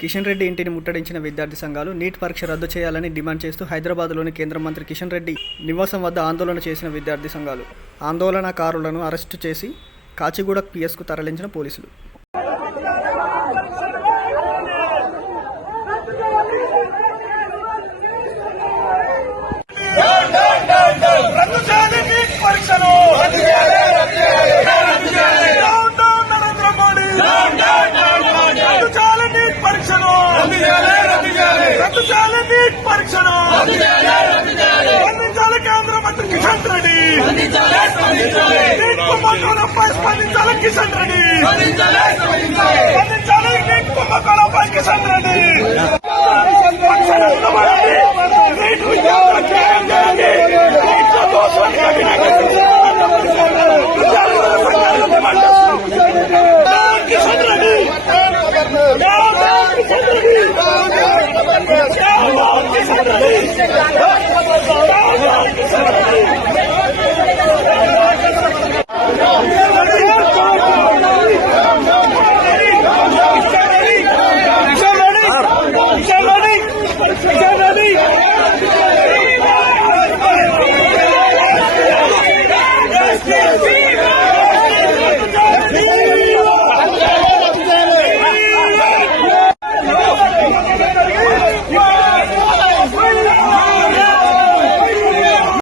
కిషన్ రెడ్డి ఇంటిని ముట్టడించిన విద్యార్థి సంఘాలు నీట్ పరీక్ష రద్దు చేయాలని డిమాండ్ చేస్తూ హైదరాబాద్లోని కేంద్ర మంత్రి కిషన్ రెడ్డి నివాసం వద్ద ఆందోళన చేసిన విద్యార్థి సంఘాలు. ఆందోళనకారులను అరెస్టు చేసి కాచిగూడ పిఎస్కు తరలించిన పోలీసులు. కేంద్ర మంత్రి కిషన్ రెడ్డి స్పందించాలి. కిషన్ రెడ్డి స్పందించాలి. నీట్ కుంభకోణంపై కిషన్ రెడ్డి కిషన్ రెడ్డి